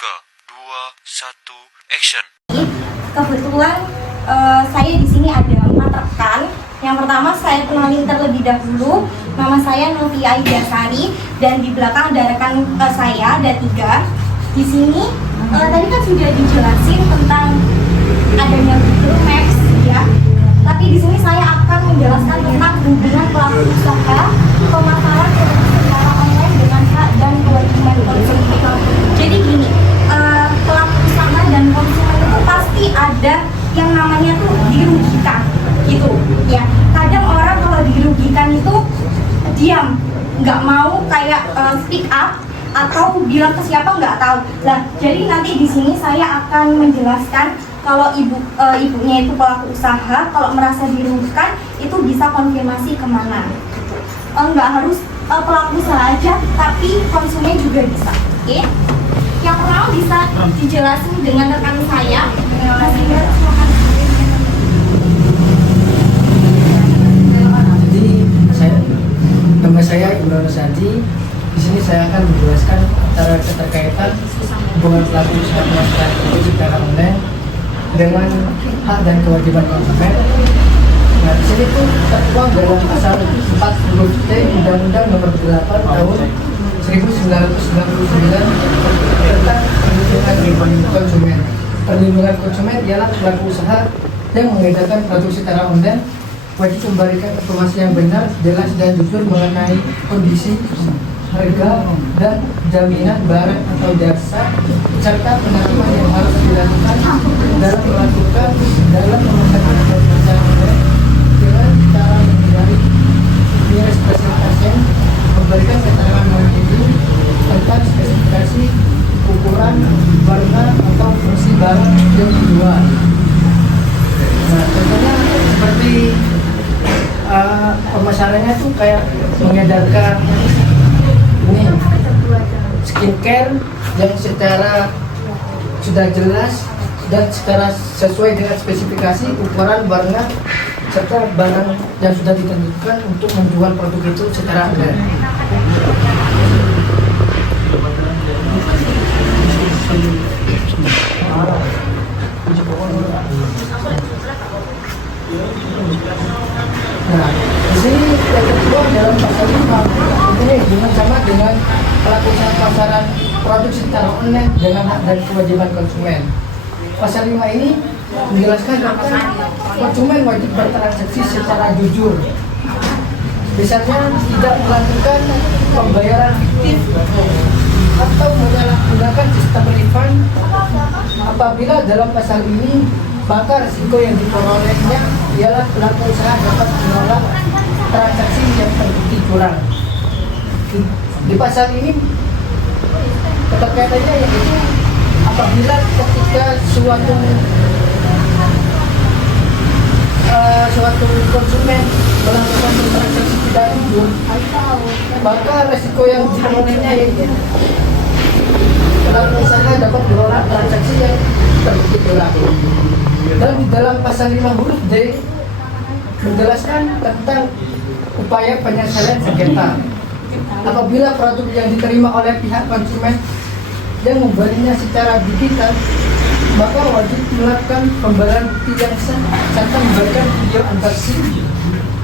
3, 2, 1, action. Kebetulan saya di sini ada 4 rekan. Yang pertama saya kenalin terlebih dahulu. Nama saya Novia Idyasari dan di belakang ada rekan saya ada 3. Di sini tadi kan sudah dijelasin tentang adanya Google Maps ya. Tapi di sini saya akan menjelaskan tentang hubungan pelaku usaha pemasaran secara online dengan hak dan kewajiban konsumen. Jadi gini, pelaku usaha dan konsumen itu pasti ada yang namanya tuh dirugikan gitu ya. Kadang orang kalau dirugikan itu diam, nggak mau kayak speak up atau bilang ke siapa nggak tahu. Nah, jadi nanti di sini saya akan menjelaskan kalau ibunya itu pelaku usaha, kalau merasa dirugikan itu bisa konfirmasi kemana. Nggak harus pelaku usaha aja, tapi konsumen juga bisa. Oke? Yang pertama bisa dijelasin dengan rekan saya. Nama saya Ibrahim Sadi. Di sini saya akan menjelaskan antara keterkaitan hubungan pelaku usaha pemasaran secara online dengan hak dan kewajiban konsumen. Nah, di sini tuh tertuang dalam pasal 40 Undang-Undang Nomor 8 Tahun 1999 tentang perlindungan konsumen. Perlindungan konsumen ialah pelaku usaha yang mengedarkan produk secara online wajib memberikan informasi yang benar, jelas dan jujur mengenai kondisi, harga, dan jaminan barang atau jasa serta penerapan yang harus dilakukan dalam melakukan pemasaran online dengan cara menghindari bias presentasi, memberikan keterangan mengenai tentang spesifikasi, ukuran, warna atau fungsi barang yang dijual. Nah, contohnya seperti pemasarannya tuh kayak mengedarkan ini skincare yang secara sudah jelas dan secara sesuai dengan spesifikasi, ukuran, warna serta barang yang sudah ditentukan untuk menjual produk itu secara online. Nah, di sini yang kedua dalam pasal 5 ini hubungan sama dengan pelaku usaha pasaran produk secara online dengan hak dan kewajiban konsumen. Pasal 5 ini menjelaskan tentang konsumen wajib bertransaksi secara jujur. Misalnya tidak melakukan pembayaran fiktif atau menggunakan sistem refund. Apabila dalam pasal ini, maka risiko yang diperolehnya ialah pelaku usaha dapat menolak transaksi yang terbukti curang. Di pasal ini keterkaitannya yaitu apabila ketika suatu konsumen melakukan transaksi tidak jujur, maka risiko yang diperolehnya yaitu pelaku usaha dapat menolak transaksi yang terbukti curang. Dan di dalam pasal 5 huruf D menjelaskan tentang upaya penyelesaian sengketa. Apabila produk yang diterima oleh pihak konsumen yang membelinya secara digital, maka wajib melakukan pembayaran bukti yang sah serta memberikan video unboxing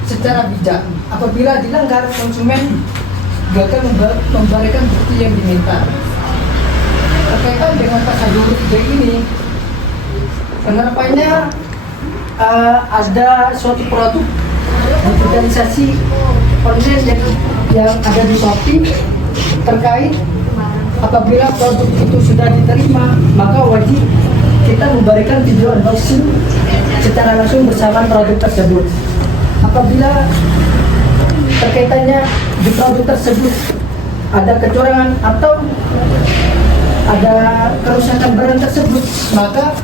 secara bijak. Apabila dilanggar, konsumen gagal memberikan bukti yang diminta. Berkaitan dengan pasal huruf D ini, penerapannya ada suatu produk digitalisasi online yang ada di Shopee terkait apabila produk itu sudah diterima, maka wajib kita memberikan video unboxing secara langsung bersama produk tersebut. Apabila terkaitannya di produk tersebut ada kecurangan atau ada kerusakan barang tersebut, maka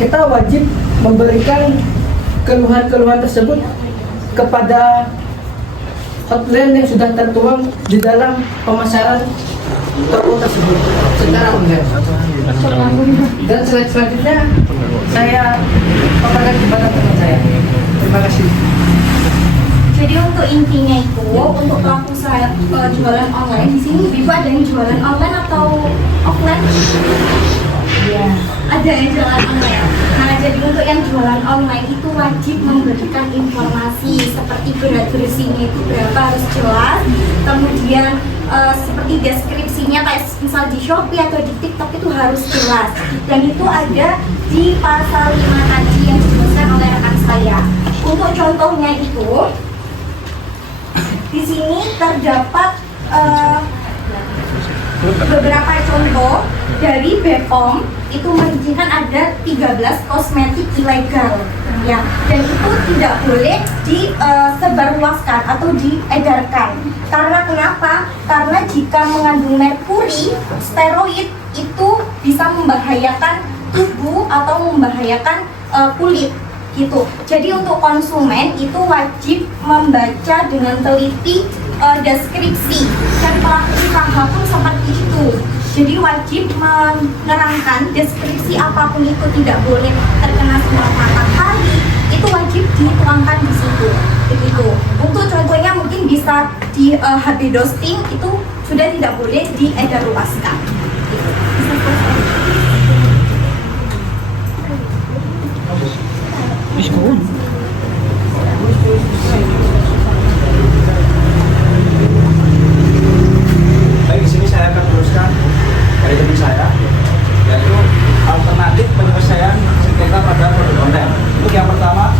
kita wajib memberikan keluhan-keluhan tersebut kepada hotline yang sudah tertuang di dalam pemasaran toko tersebut secara online. Dan selanjutnya saya paparkan kepada teman saya. Terima kasih. Jadi untuk intinya itu, untuk pelaku usaha jualan online di sini, Ibu ada yang jualan online atau offline? Iya, ada yang jualan online. Nah, jadi untuk yang jualan online itu wajib memberikan informasi seperti berat bersihnya itu berapa, harus jelas. Kemudian seperti deskripsinya kayak misal di Shopee atau di TikTok itu harus jelas. Dan itu ada di pasal 5 tadi yang dijelaskan oleh rekan saya. Untuk contohnya itu, di sini terdapat beberapa contoh dari BPOM itu mengizinkan ada 13 kosmetik ilegal ya, dan itu tidak boleh disebarluaskan atau diedarkan. Karena kenapa? Karena jika mengandung merkuri, steroid itu bisa membahayakan tubuh atau membahayakan kulit gitu. Jadi untuk konsumen itu wajib membaca dengan teliti deskripsi, dan pelaku usaha pun seperti itu. Jadi wajib menerangkan deskripsi apapun itu tidak boleh terkena sinar matahari, itu wajib dituangkan di situ. Begitu. Untuk contohnya mungkin bisa di HB Dosting itu sudah tidak boleh diedarluaskan. Baik, di sini saya akan teruskan dari teman saya, yaitu alternatif penyelesaian sengketa pada produk konten. Untuk yang pertama,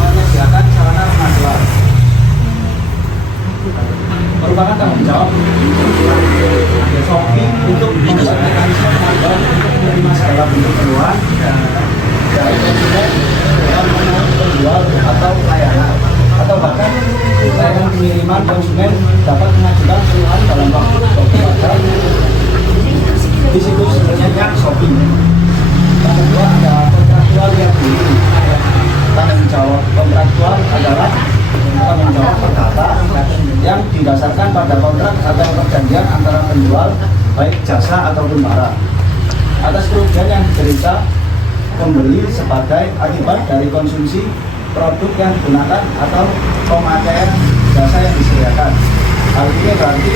menyediakan sarana pengadilan. Merupakan tanggung jawab Shopee untuk membuat mekanisme pengadilan untuk menerima segala bentuk keluhan dari konsumen dalam memenuhi penjual atau layanan, atau bahkan layanan pengiriman konsumen dapat mengajukan keluhan dalam waktu 24 jam di situs resminya Shopee. Yang kedua ada kontraktual liability. Tanggung jawab kontraktual adalah tanggung jawab perdata yang didasarkan pada kontrak atau perjanjian antara penjual baik jasa ataupun barang atas kerugian yang diderita pembeli sebagai akibat dari konsumsi produk yang digunakan atau pemakaian jasa yang disediakan. Hal ini berarti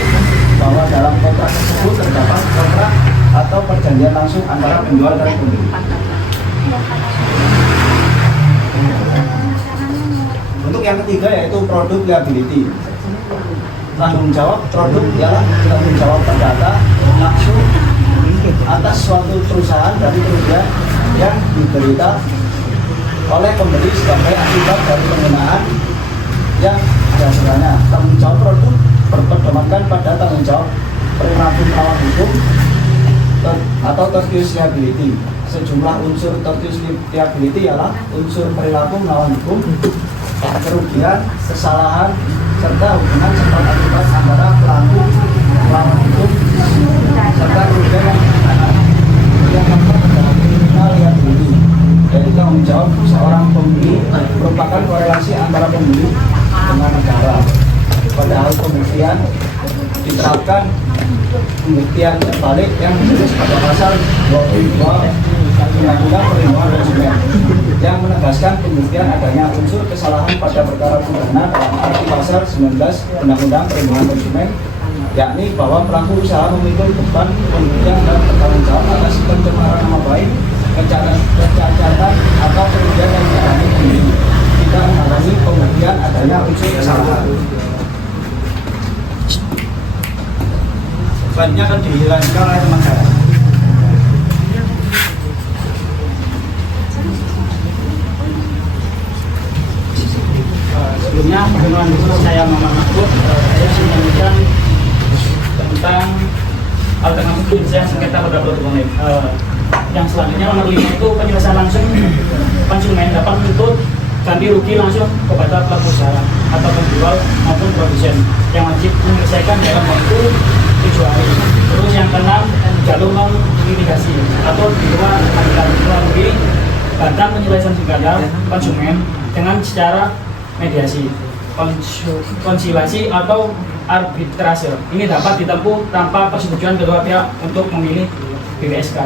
bahwa dalam kontrak tersebut terdapat kontrak atau perjanjian langsung antara penjual dan pembeli. Untuk yang ketiga yaitu produk liability. Tanggung jawab produk ialah tanggung jawab perdata langsung atas suatu perusahaan dari kerugian yang diderita oleh pembeli sebagai akibat dari penggunaan yang dasarnya. Tanggung jawab produk berpedomankan pada tanggung jawab perilaku melawan hukum atau tortious liability. Sejumlah unsur tortious liability ialah unsur perilaku melawan hukum, kerugian, kesalahan, serta hubungan sebab akibat antara pelaku melawan hukum serta kerugian yang digunakan. Yang keempat adalah criminal liability, yaitu tanggung jawab seorang pembeli merupakan korelasi antara pembeli dengan negara. Padahal pembuktian diterapkan pembuktian terbalik yang ditulis pada pasal 22 Undang-Undang Perlindungan Konsumen yang menegaskan pembuktian adanya unsur kesalahan pada perkara pidana dalam arti pasal 19 Undang-Undang Perlindungan Konsumen, yakni bahwa pelaku usaha memikul beban pembuktian dan bertanggung jawab atas pencemaran nama baik, kecacatan atau kerugian yang dialami pembeli jika mengalami pembuktian adanya unsur kesalahan. Selanjutnya akan dilanjutkan oleh teman saya. Sebelumnya, perkenalan dulu, saya Muhammad Mahfud. Saya menyampaikan tentang alternatif penyelesaian sengketa pada produk online. Yang selanjutnya nomor 5 itu penyelesaian langsung. Konsumen dapat menuntut ganti rugi langsung kepada pelaku usaha atau penjual maupun produsen yang wajib menyelesaikan dalam waktu 7 hari. Terus yang keenam, jalur non litigasi atau di luar pengadilan melalui badan penyelesaian sengketa konsumen dengan secara mediasi, konsilasi atau arbitrase. Ini dapat ditempuh tanpa persetujuan kedua pihak untuk memilih BPSK.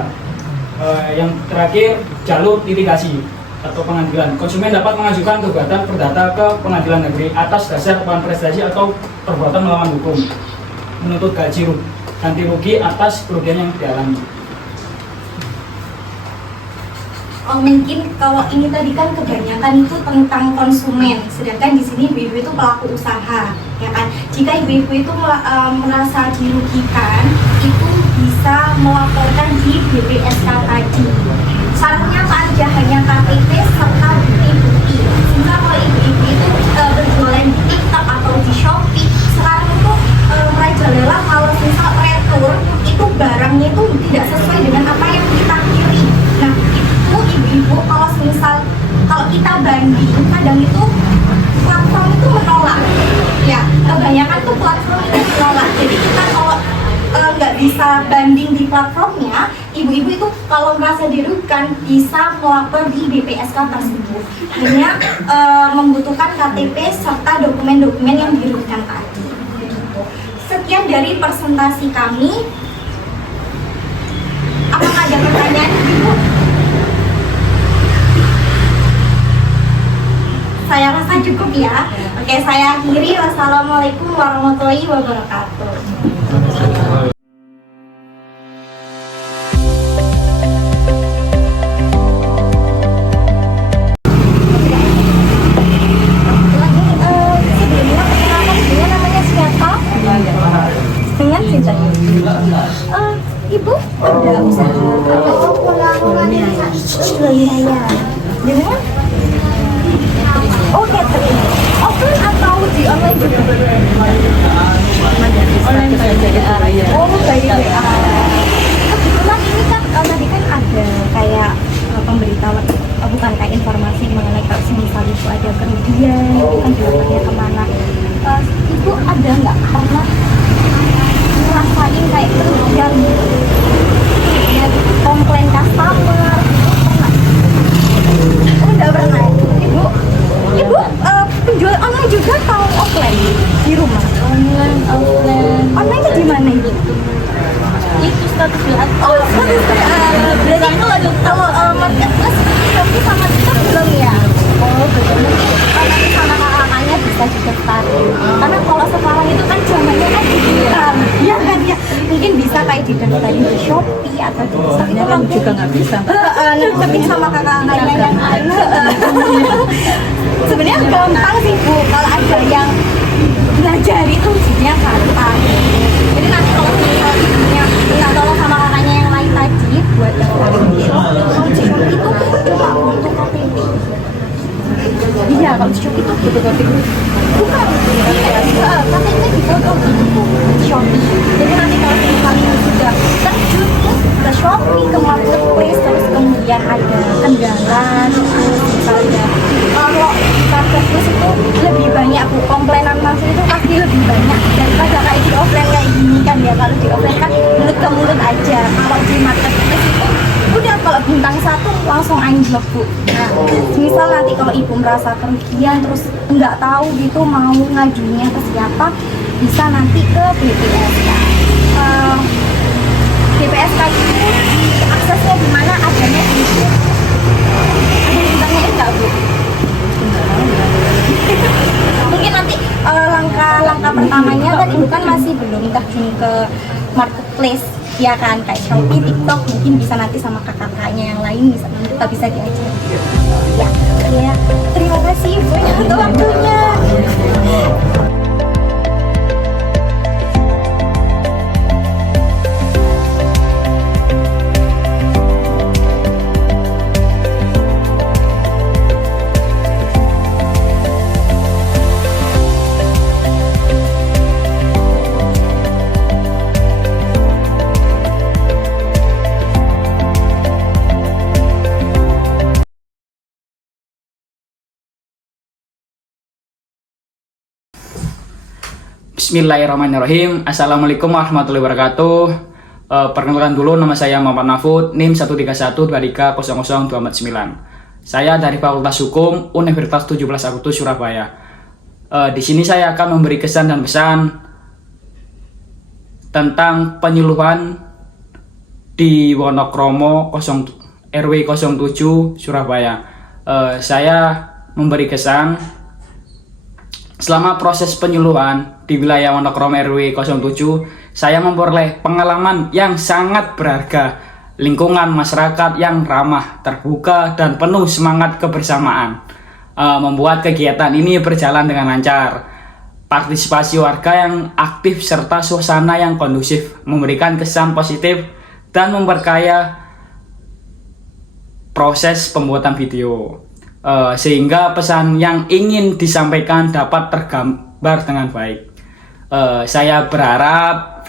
Yang terakhir, jalur litigasi atau pengadilan. Konsumen dapat mengajukan gugatan perdata ke pengadilan negeri atas dasar kelelahan prestasi atau perbuatan melawan hukum, menuntut ganti rugi atas kerugian yang dialami. Mungkin kalau ini tadi kan kebanyakan itu tentang konsumen, sedangkan di sini ibu-ibu itu pelaku usaha, ya kan? Jika ibu-ibu itu merasa dirugikan, itu bisa melaporkan di BPSK tadi. Syaratnya apa aja? Hanya KTP serta bukti-bukti. Sehingga kalau ibu-ibu itu berjualan di TikTok atau di Shopee, sekarang itu merajalela kalau misal retur itu barangnya itu tidak sesuai dengan apa yang kita kirim. Nah, ibu-ibu kalau kita banding, kadang itu platform itu menolak, ya kebanyakan tuh platform itu menolak. Jadi kita kalau nggak bisa banding di platformnya, ibu-ibu itu kalau merasa dirugikan bisa melapor di BPSK tersebut. Hanya membutuhkan KTP serta dokumen-dokumen yang dirugikan tadi. Sekian dari presentasi kami. Apakah ada pertanyaan, Ibu? Saya rasa cukup ya. Oke, saya akhiri. Wassalamualaikum warahmatullahi wabarakatuh. Sebelumnya perkenalkan dulu, namanya siapa? Dengan Cinta. Ibu ada usaha atau wilayah dengan catering offline atau di online juga? Online saja. Oh, by WA. Kebetulan ini kan tadi kan ada kayak pemberitahuan, bukan kayak informasi mengenai kalau misal itu ada kerugian, itu kan dilapornya kemana? Ibu ada nggak pernah ngerasain kayak kerugian, komplain customer? Pernah? Oh, nggak pernah. Ibu penjual online juga atau offline di rumah? Online, offline. Online itu di mana Ibu? Itu status WA. Oh, status WA. Berarti kalau marketplace tapi sama kita belum ya? Oh, betul. Mungkin nanti sama kakaknya bisa juga tarik. Karena kalau sekarang itu kan zamannya kan digital, ya kan ya. Mungkin bisa kayak didaftarin di Shopee atau di Instagram juga nggak bisa. Tapi sama kakak-kakaknya yang sebenarnya gampang sih Bu, kalau ada yang belajar itu ujinya gampang. Jadi nanti kalau misalnya ibunya minta tolong sama kakaknya yang lain tadi buat daftar di Shopee, kalau di Shopee itu cuma butuh KTP. Iya, kalau di Shopee itu butuh KTP. Bukan, KTP difoto gitu di Shopee. Jadi nanti kalau misalnya sudah terjun ke Shopee, ke marketplace, terus kemudian ada kendala, misalnya kalau marketplace itu lebih banyak Bu, komplainan langsung itu pasti lebih banyak daripada kayak di offline kayak gini kan ya. Kalau di offline kan mulut ke mulut aja, kalau di marketplace itu udah kalau bintang 1 langsung anjlok Bu. Nah, misal nanti kalau ibu merasa kerugian terus nggak tahu gitu mau ngajunya ke siapa, bisa nanti ke BPSK. BPSK itu aksesnya di mana? Adanya di ada bintangnya enggak Bu? Mungkin nanti langkah pertamanya kan ibu kan masih belum terjun ke marketplace ya kan, kayak Shopee, TikTok, mungkin bisa nanti sama kakak-kakaknya yang lain bisa diajar. Ya, terima kasih Ibu untuk waktunya. Bismillahirrahmanirrahim. Assalamualaikum warahmatullahi wabarakatuh. Perkenalkan dulu, nama saya Muhammad Nafud, NIM 13123002449. Saya dari Fakultas Hukum Universitas 17 Agustus Surabaya. Di sini saya akan memberi kesan dan pesan tentang penyuluhan di Wonokromo RW 07 Surabaya. Saya memberi kesan selama proses penyuluhan di wilayah Wonokromo RW 07, saya memperoleh pengalaman yang sangat berharga, lingkungan masyarakat yang ramah, terbuka, dan penuh semangat kebersamaan. Membuat kegiatan ini berjalan dengan lancar. Partisipasi warga yang aktif serta suasana yang kondusif memberikan kesan positif dan memperkaya proses pembuatan video. Sehingga pesan yang ingin disampaikan dapat tergambar dengan baik. Saya berharap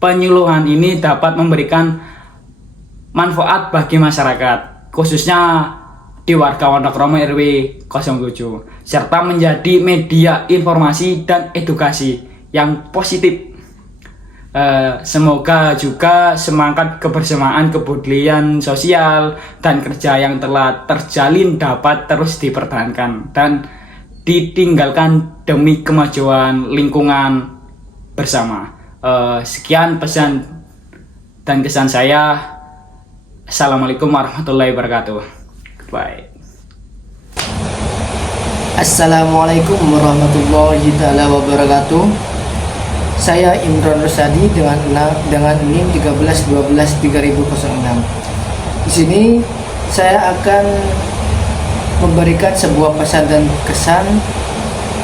penyuluhan ini dapat memberikan manfaat bagi masyarakat, khususnya di warga Wonokromo RW 07, serta menjadi media informasi dan edukasi yang positif. Semoga juga semangat kebersamaan, kebudayaan sosial, dan kerja yang telah terjalin dapat terus dipertahankan dan ditinggalkan demi kemajuan lingkungan bersama. Sekian pesan dan kesan saya. Assalamualaikum warahmatullahi wabarakatuh. Goodbye. Assalamualaikum warahmatullahi wabarakatuh. Saya Imron Rusadi dengan NIM 13123006. Di sini saya akan memberikan sebuah pesan dan kesan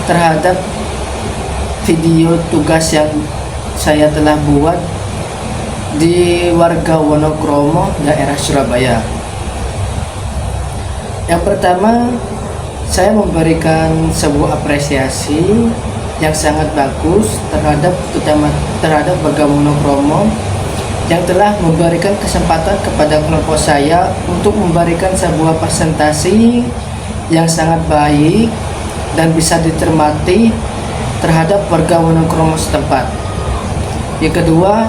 terhadap video tugas yang saya telah buat di warga Wonokromo daerah Surabaya. Yang pertama, saya memberikan sebuah apresiasi yang sangat bagus terhadap warga Wonokromo yang telah memberikan kesempatan kepada kelompok saya untuk memberikan sebuah presentasi yang sangat baik dan bisa dicermati terhadap warga Wonokromo setempat. Yang kedua,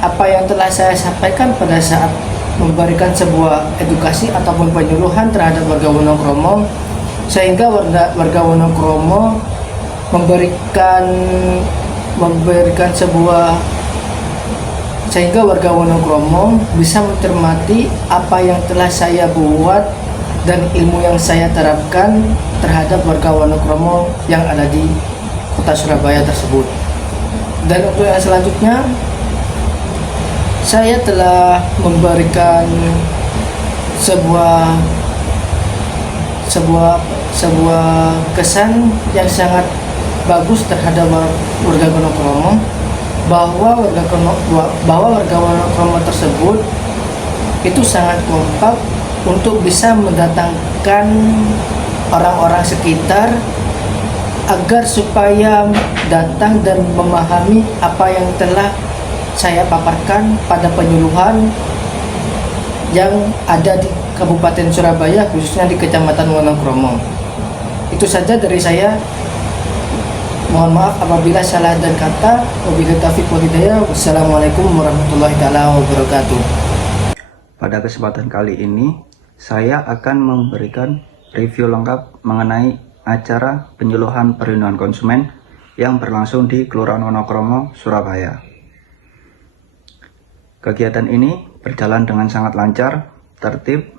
apa yang telah saya sampaikan pada saat memberikan sebuah edukasi ataupun penyuluhan terhadap warga Wonokromo, sehingga warga Wonokromo sehingga warga Wonokromo bisa mencermati apa yang telah saya buat dan ilmu yang saya terapkan terhadap warga Wonokromo yang ada di kota Surabaya tersebut. Dan untuk yang selanjutnya, saya telah memberikan sebuah kesan yang sangat bagus terhadap warga Wonokromo, bahwa warga Wonokromo tersebut itu sangat kompak untuk bisa mendatangkan orang-orang sekitar agar supaya datang dan memahami apa yang telah saya paparkan pada penyuluhan yang ada di Kabupaten Surabaya, khususnya di Kecamatan Wonokromo. Itu saja dari saya. Mohon maaf apabila salah dan kata. Wabillahi taufiq wal hidayah. Wassalamualaikum warahmatullahi wabarakatuh. Pada kesempatan kali ini, saya akan memberikan review lengkap mengenai acara penyuluhan perlindungan konsumen yang berlangsung di Kelurahan Wonokromo, Surabaya. Kegiatan ini berjalan dengan sangat lancar, tertib,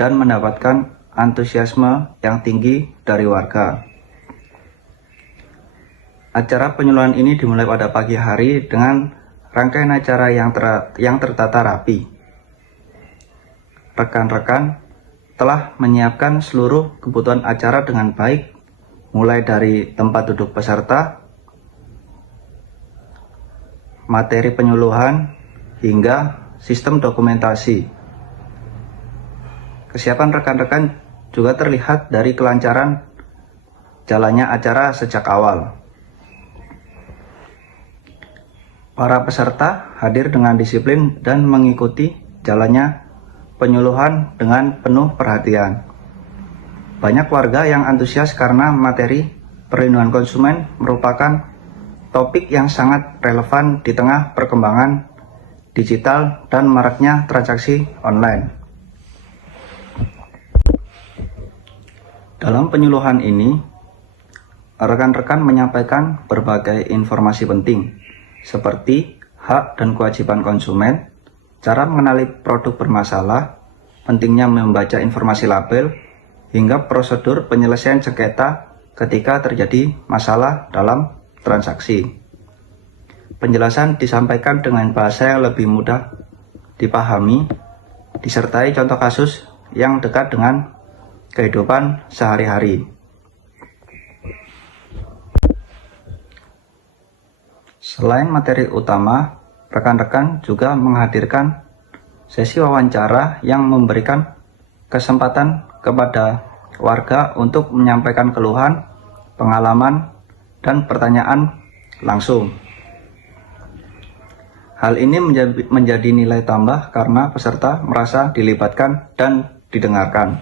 dan mendapatkan antusiasme yang tinggi dari warga. Acara penyuluhan ini dimulai pada pagi hari dengan rangkaian acara yang tertata rapi. Rekan-rekan telah menyiapkan seluruh kebutuhan acara dengan baik, mulai dari tempat duduk peserta, materi penyuluhan, hingga sistem dokumentasi. Kesiapan rekan-rekan juga terlihat dari kelancaran jalannya acara sejak awal. Para peserta hadir dengan disiplin dan mengikuti jalannya penyuluhan dengan penuh perhatian. Banyak warga yang antusias karena materi perlindungan konsumen merupakan topik yang sangat relevan di tengah perkembangan digital dan maraknya transaksi online. Dalam penyuluhan ini, rekan-rekan menyampaikan berbagai informasi penting seperti hak dan kewajiban konsumen, cara mengenali produk bermasalah, pentingnya membaca informasi label, hingga prosedur penyelesaian sengketa ketika terjadi masalah dalam transaksi. Penjelasan disampaikan dengan bahasa yang lebih mudah dipahami, disertai contoh kasus yang dekat dengan kehidupan sehari-hari. Selain materi utama, rekan-rekan juga menghadirkan sesi wawancara yang memberikan kesempatan kepada warga untuk menyampaikan keluhan, pengalaman, dan pertanyaan langsung. Hal ini menjadi nilai tambah karena peserta merasa dilibatkan dan didengarkan.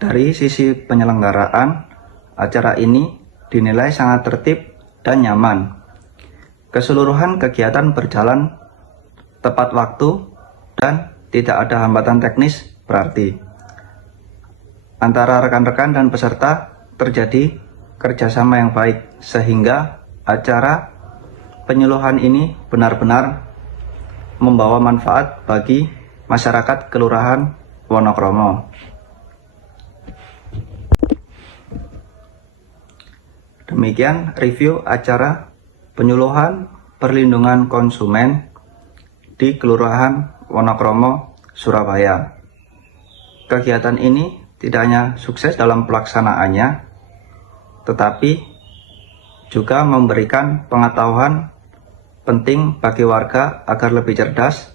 Dari sisi penyelenggaraan, acara ini dinilai sangat tertib dan nyaman. Keseluruhan kegiatan berjalan tepat waktu dan tidak ada hambatan teknis berarti. Antara rekan-rekan dan peserta terjadi kerjasama yang baik sehingga acara penyuluhan ini benar-benar membawa manfaat bagi masyarakat Kelurahan Wonokromo. Demikian review acara penyuluhan perlindungan konsumen di Kelurahan Wonokromo, Surabaya. Kegiatan ini tidak hanya sukses dalam pelaksanaannya, tetapi juga memberikan pengetahuan penting bagi warga agar lebih cerdas,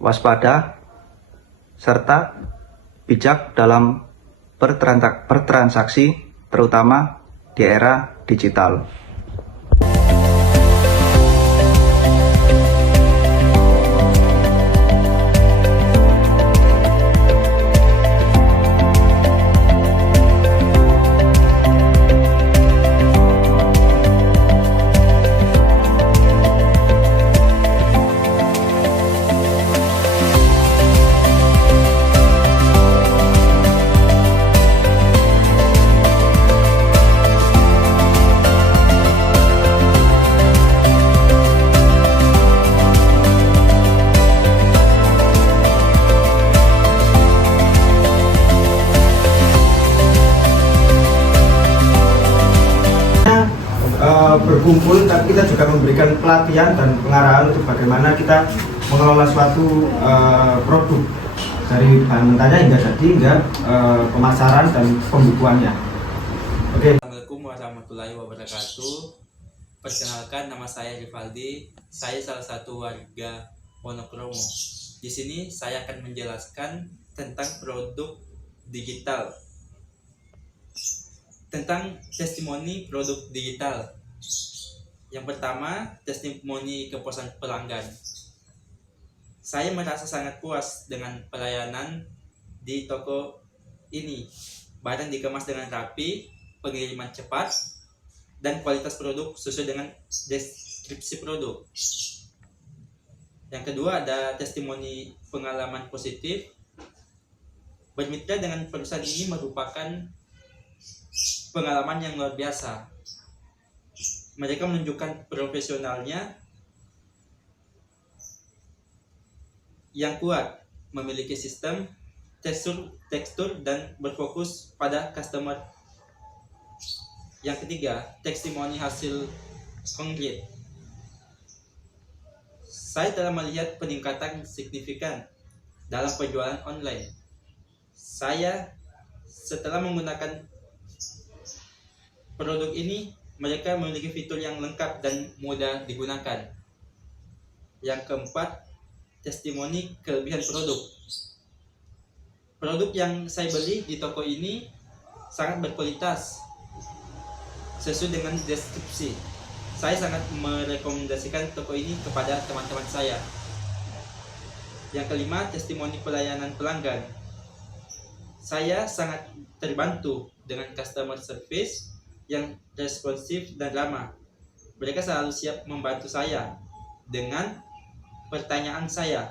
waspada, serta bijak dalam bertransaksi, terutama di era digital. Berkumpul, tapi kita juga memberikan pelatihan dan pengarahan untuk bagaimana kita mengelola suatu produk dari bahan mentahnya hingga jadi hingga pemasaran dan pembukuannya. Oke. Assalamualaikum warahmatullahi wabarakatuh. Perkenalkan, nama saya Rivaldi. Saya salah satu warga Wonokromo. Di sini saya akan menjelaskan tentang produk digital, tentang testimoni produk digital. Yang pertama, testimoni kepuasan pelanggan. Saya merasa sangat puas dengan pelayanan di toko ini. Barang dikemas dengan rapi, pengiriman cepat, dan kualitas produk sesuai dengan deskripsi produk. Yang kedua, ada testimoni pengalaman positif. Bermitra dengan perusahaan ini merupakan pengalaman yang luar biasa. Mereka menunjukkan profesionalnya yang kuat, memiliki sistem, tekstur dan berfokus pada customer. Yang ketiga, testimoni hasil konkret. Saya telah melihat peningkatan signifikan dalam penjualan online. Saya setelah menggunakan produk ini, mereka memiliki fitur yang lengkap dan mudah digunakan. Yang keempat, testimoni kelebihan produk. Produk yang saya beli di toko ini sangat berkualitas, sesuai dengan deskripsi. Saya sangat merekomendasikan toko ini kepada teman-teman saya. Yang kelima, testimoni pelayanan pelanggan. Saya sangat terbantu dengan customer service yang responsif dan ramah. Mereka selalu siap membantu saya dengan pertanyaan saya.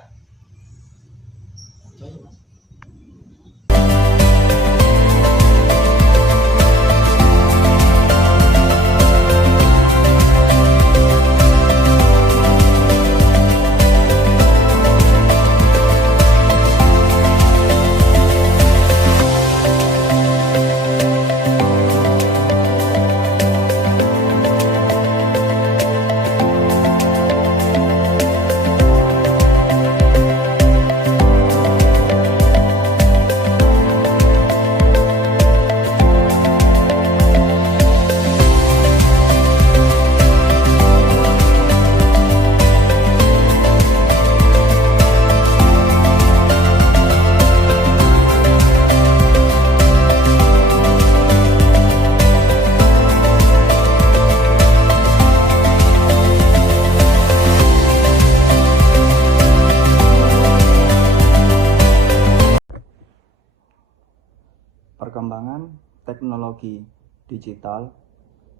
Perkembangan teknologi digital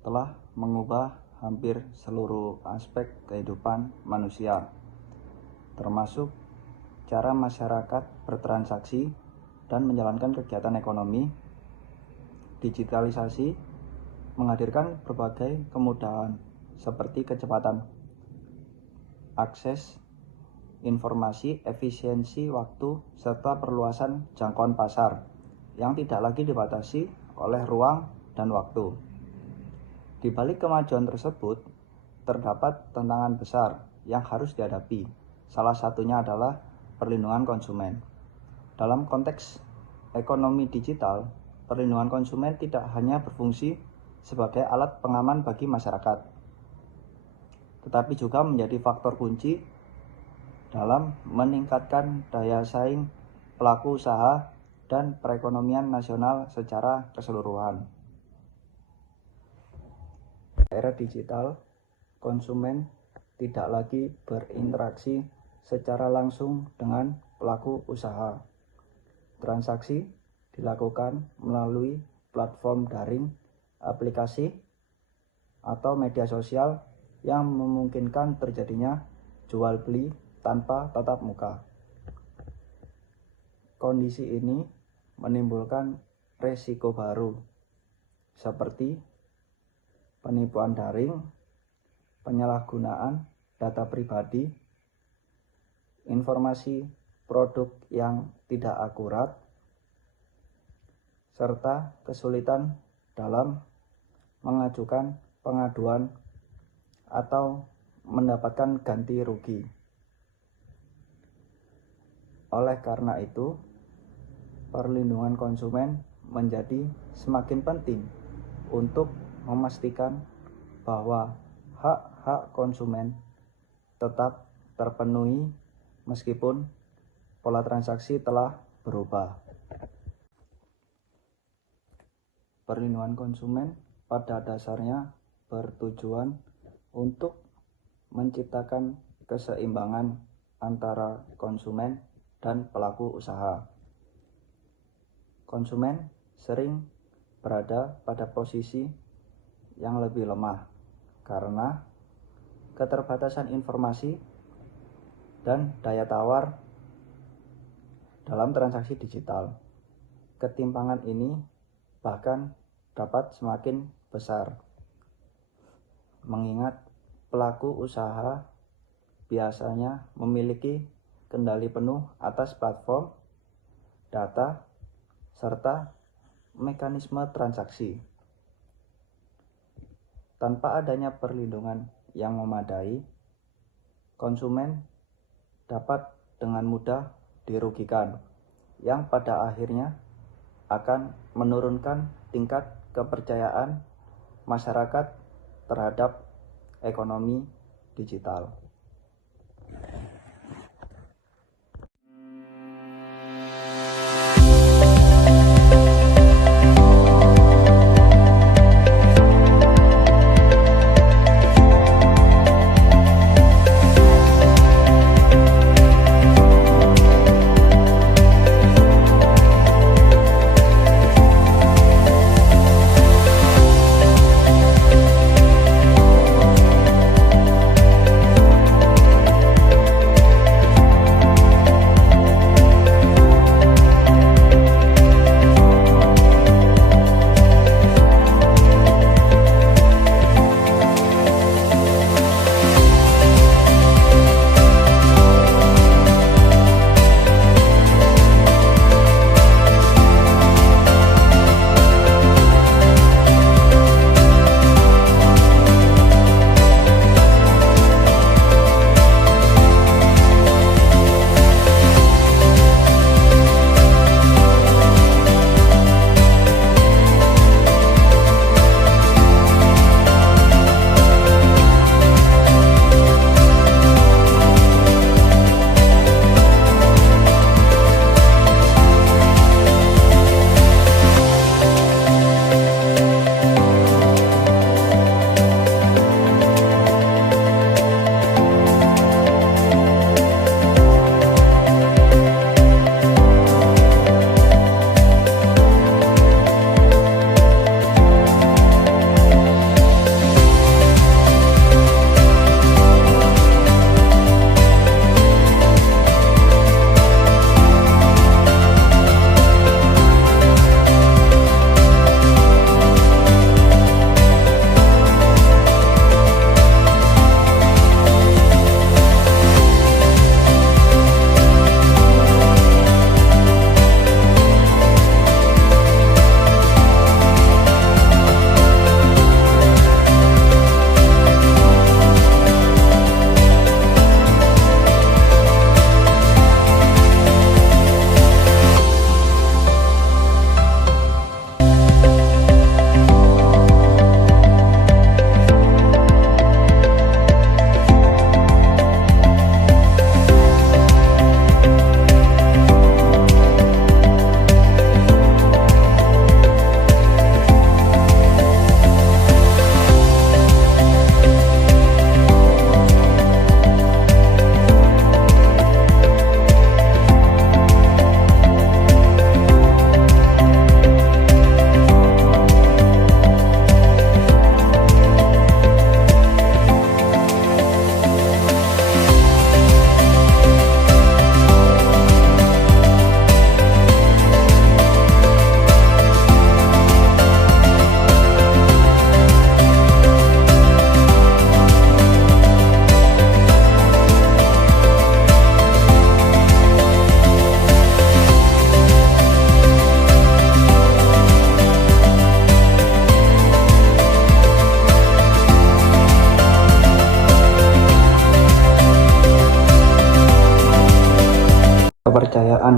telah mengubah hampir seluruh aspek kehidupan manusia, termasuk cara masyarakat bertransaksi dan menjalankan kegiatan ekonomi. Digitalisasi menghadirkan berbagai kemudahan seperti kecepatan akses informasi, efisiensi waktu, serta perluasan jangkauan pasar yang tidak lagi dibatasi oleh ruang dan waktu. Di balik kemajuan tersebut, terdapat tantangan besar yang harus dihadapi. Salah satunya adalah perlindungan konsumen. Dalam konteks ekonomi digital, perlindungan konsumen tidak hanya berfungsi sebagai alat pengaman bagi masyarakat, tetapi juga menjadi faktor kunci dalam meningkatkan daya saing pelaku usaha dan perekonomian nasional secara keseluruhan. Era digital, konsumen tidak lagi berinteraksi secara langsung dengan pelaku usaha. Transaksi dilakukan melalui platform daring, aplikasi, atau media sosial yang memungkinkan terjadinya jual beli tanpa tatap muka. Kondisi ini menimbulkan resiko baru seperti penipuan daring, penyalahgunaan data pribadi, informasi produk yang tidak akurat, serta kesulitan dalam mengajukan pengaduan atau mendapatkan ganti rugi. Oleh karena itu, perlindungan konsumen menjadi semakin penting untuk memastikan bahwa hak-hak konsumen tetap terpenuhi meskipun pola transaksi telah berubah. Perlindungan konsumen pada dasarnya bertujuan untuk menciptakan keseimbangan antara konsumen dan pelaku usaha. Konsumen sering berada pada posisi yang lebih lemah karena keterbatasan informasi dan daya tawar dalam transaksi digital. Ketimpangan ini bahkan dapat semakin besar, mengingat pelaku usaha biasanya memiliki kendali penuh atas platform, data, serta mekanisme transaksi. Tanpa adanya perlindungan yang memadai, konsumen dapat dengan mudah dirugikan, yang pada akhirnya akan menurunkan tingkat kepercayaan masyarakat terhadap ekonomi digital.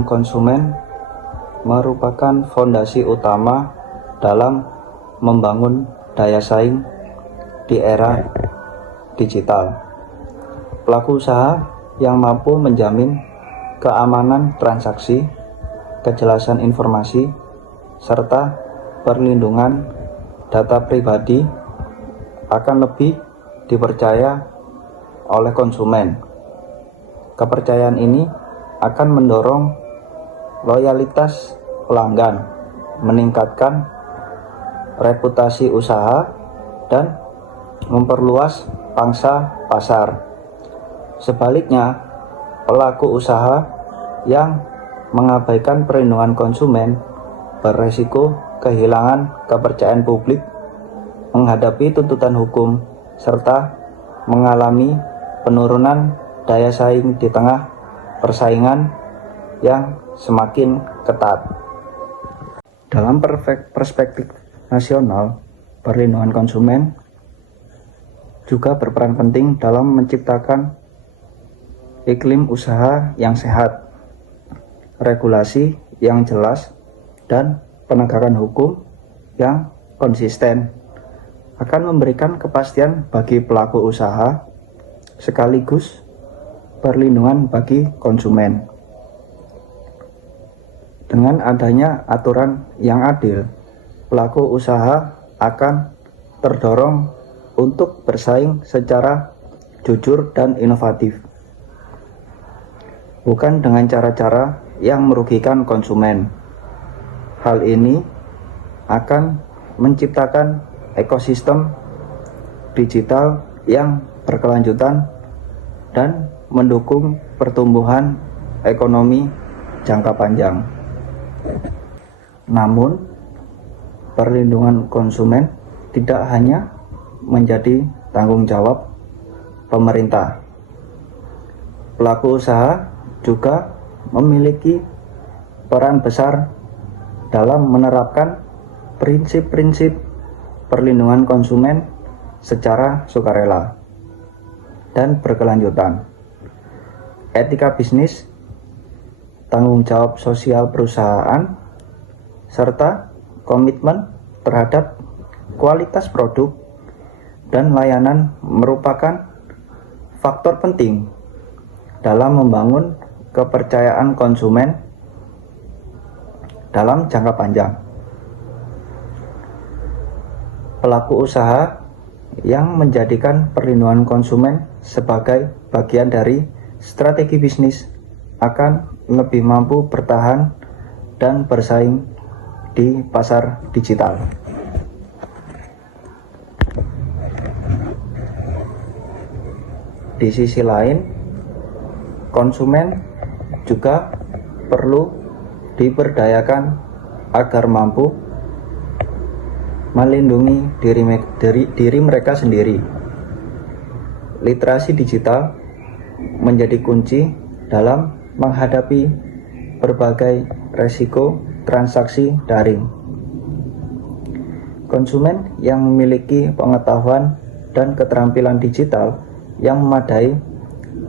konsumen merupakan fondasi utama dalam membangun daya saing di era digital. Pelaku usaha yang mampu menjamin keamanan transaksi, kejelasan informasi, serta perlindungan data pribadi akan lebih dipercaya oleh konsumen. Kepercayaan ini akan mendorong loyalitas pelanggan, meningkatkan reputasi usaha, dan memperluas pangsa pasar. Sebaliknya, pelaku usaha yang mengabaikan perlindungan konsumen beresiko kehilangan kepercayaan publik, menghadapi tuntutan hukum, serta mengalami penurunan daya saing di tengah persaingan yang semakin ketat. Dalam perspektif nasional, perlindungan konsumen juga berperan penting dalam menciptakan iklim usaha yang sehat, regulasi yang jelas, dan penegakan hukum yang konsisten akan memberikan kepastian bagi pelaku usaha sekaligus perlindungan bagi konsumen. Dengan adanya aturan yang adil, pelaku usaha akan terdorong untuk bersaing secara jujur dan inovatif, bukan dengan cara-cara yang merugikan konsumen. Hal ini akan menciptakan ekosistem digital yang berkelanjutan dan mendukung pertumbuhan ekonomi jangka panjang. Namun, perlindungan konsumen tidak hanya menjadi tanggung jawab pemerintah. Pelaku usaha juga memiliki peran besar dalam menerapkan prinsip-prinsip perlindungan konsumen secara sukarela dan berkelanjutan. Etika bisnis, tanggung jawab sosial perusahaan, serta komitmen terhadap kualitas produk dan layanan merupakan faktor penting dalam membangun kepercayaan konsumen dalam jangka panjang. Pelaku usaha yang menjadikan perlindungan konsumen sebagai bagian dari strategi bisnis akan lebih mampu bertahan dan bersaing di pasar digital. Di sisi lain, konsumen juga perlu diberdayakan agar mampu melindungi diri mereka sendiri. Literasi digital menjadi kunci dalam menghadapi berbagai resiko transaksi daring. Konsumen yang memiliki pengetahuan dan keterampilan digital yang memadai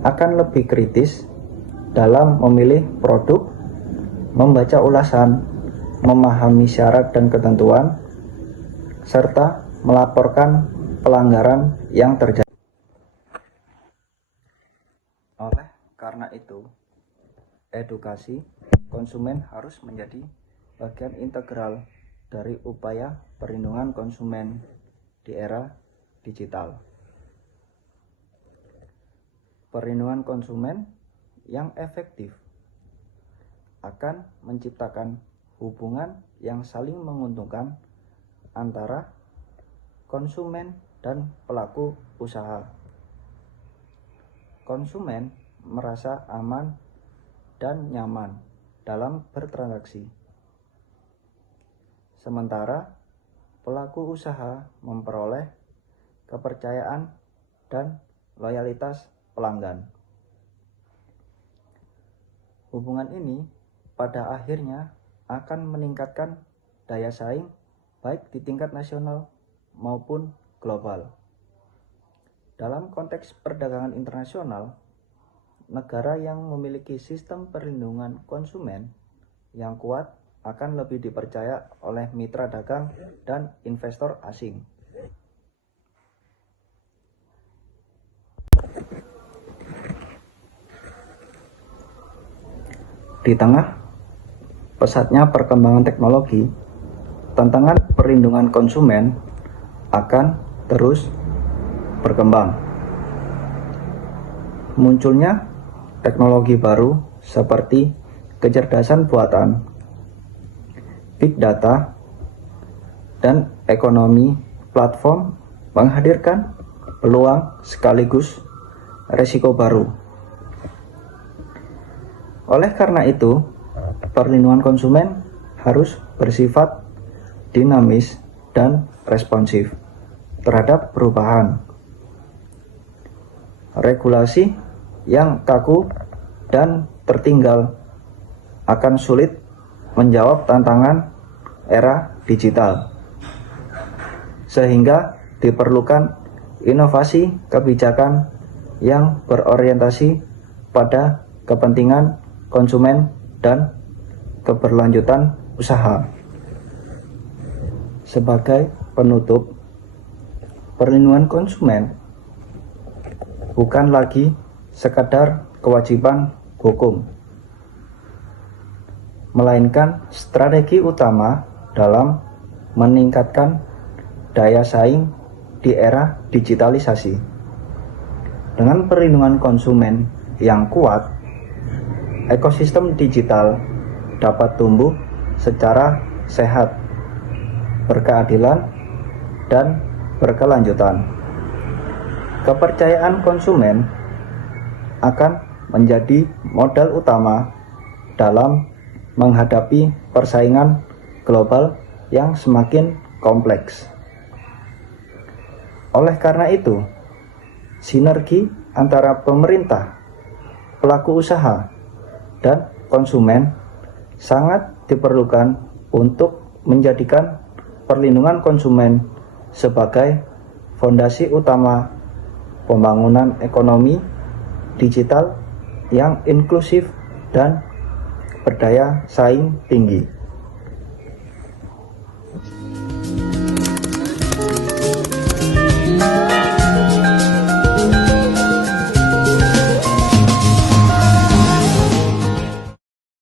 akan lebih kritis dalam memilih produk, membaca ulasan, memahami syarat dan ketentuan, serta melaporkan pelanggaran yang terjadi. Oleh karena itu, edukasi konsumen harus menjadi bagian integral dari upaya perlindungan konsumen di era digital. Perlindungan konsumen yang efektif akan menciptakan hubungan yang saling menguntungkan antara konsumen dan pelaku usaha. Konsumen merasa aman dan nyaman dalam bertransaksi, sementara pelaku usaha memperoleh kepercayaan dan loyalitas pelanggan. Hubungan ini pada akhirnya akan meningkatkan daya saing baik di tingkat nasional maupun global. Dalam konteks perdagangan internasional, negara yang memiliki sistem perlindungan konsumen yang kuat akan lebih dipercaya oleh mitra dagang dan investor asing. Di tengah pesatnya perkembangan teknologi, tantangan perlindungan konsumen akan terus berkembang. Munculnya teknologi baru seperti kecerdasan buatan, big data, dan ekonomi platform menghadirkan peluang sekaligus risiko baru. Oleh karena itu, perlindungan konsumen harus bersifat dinamis dan responsif terhadap perubahan. Regulasi yang kaku dan tertinggal akan sulit menjawab tantangan era digital, sehingga diperlukan inovasi kebijakan yang berorientasi pada kepentingan konsumen dan keberlanjutan usaha. Sebagai penutup, perlindungan konsumen bukan lagi sekadar kewajiban hukum, melainkan strategi utama dalam meningkatkan daya saing di era digitalisasi. Dengan perlindungan konsumen yang kuat, ekosistem digital dapat tumbuh secara sehat, berkeadilan, dan berkelanjutan. Kepercayaan konsumen akan menjadi modal utama dalam menghadapi persaingan global yang semakin kompleks. Oleh karena itu, sinergi antara pemerintah, pelaku usaha, dan konsumen sangat diperlukan untuk menjadikan perlindungan konsumen sebagai fondasi utama pembangunan ekonomi digital yang inklusif dan berdaya saing tinggi.